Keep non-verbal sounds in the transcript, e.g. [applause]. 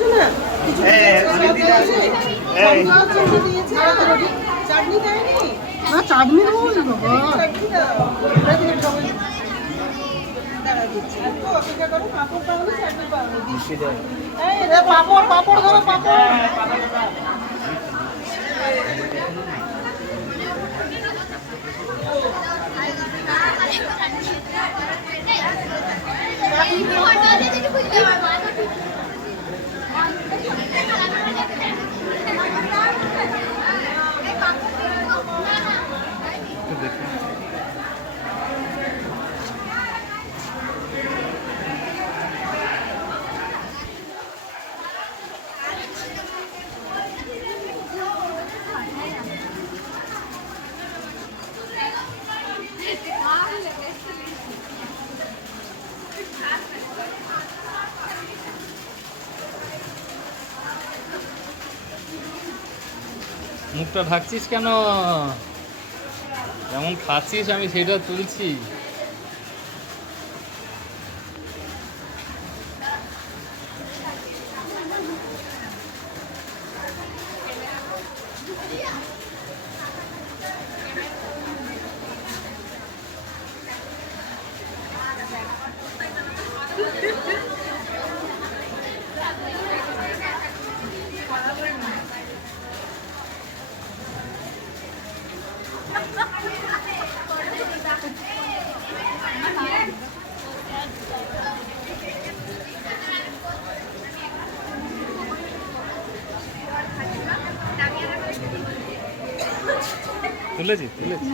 চাটনি দিয়েছে, চাটনি দেয়নি? না ধরো পাপড় মুখটা ঢাকছিস কেন? যেমন খাচ্ছিস আমি সেটা তুলছি। [laughs] তুলেছি তুলেছি।